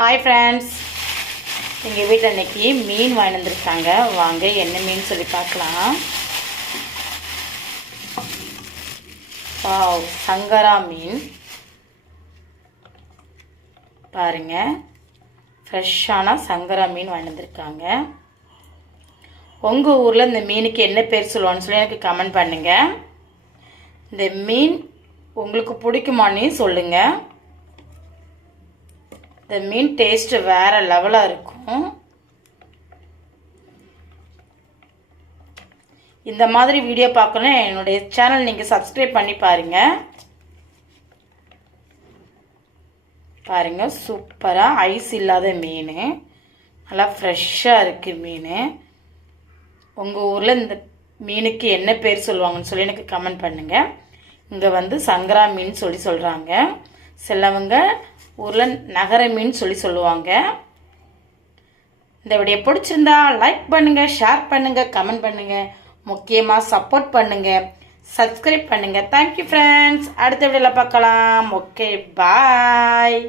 Hi friends, எங்கள் வீட்டில் இன்றைக்கி மீன் வாங்கி வந்துருக்காங்க. வாங்க என்ன மீன் சொல்லி பார்க்கலாம். வாவ், சங்கரா மீன் பாருங்கள். ஃப்ரெஷ்ஷான சங்கரா மீன் வாங்கி வந்துருக்காங்க. உங்கள் ஊரில் இந்த மீனுக்கு என்ன பேர் சொல்லுவான்னு சொல்லி எனக்கு கமெண்ட் பண்ணுங்கள். இந்த மீன் உங்களுக்கு பிடிக்குமான்னு சொல்லுங்கள். இந்த மீன் டேஸ்ட்டு வேறு லெவலாக இருக்கும். இந்த மாதிரி வீடியோ பார்க்கணும் என்னுடைய சேனல் நீங்கள் சப்ஸ்கிரைப் பண்ணி பாருங்கள். பாருங்கள், சூப்பராக ஐஸ் இல்லாத மீன், நல்லா ஃப்ரெஷ்ஷாக இருக்குது மீன். உங்கள் ஊரில் இந்த மீனுக்கு என்ன பேர் சொல்லுவாங்கன்னு சொல்லி எனக்கு கமெண்ட் பண்ணுங்கள். இங்கே சங்கரா மீன் சொல்லி சொல்கிறாங்க. சிலவங்க ஊரில் நகர மீன் சொல்லி சொல்லுவாங்க. இந்த வீடியோ பிடிச்சிருந்தா லைக் பண்ணுங்கள், ஷேர் பண்ணுங்கள், கமெண்ட் பண்ணுங்கள், முக்கியமாக சப்போர்ட் பண்ணுங்கள், சப்ஸ்கிரைப் பண்ணுங்கள். Thank you friends. அடுத்த வீடியோவில் பார்க்கலாம். ஓகே, பாய்.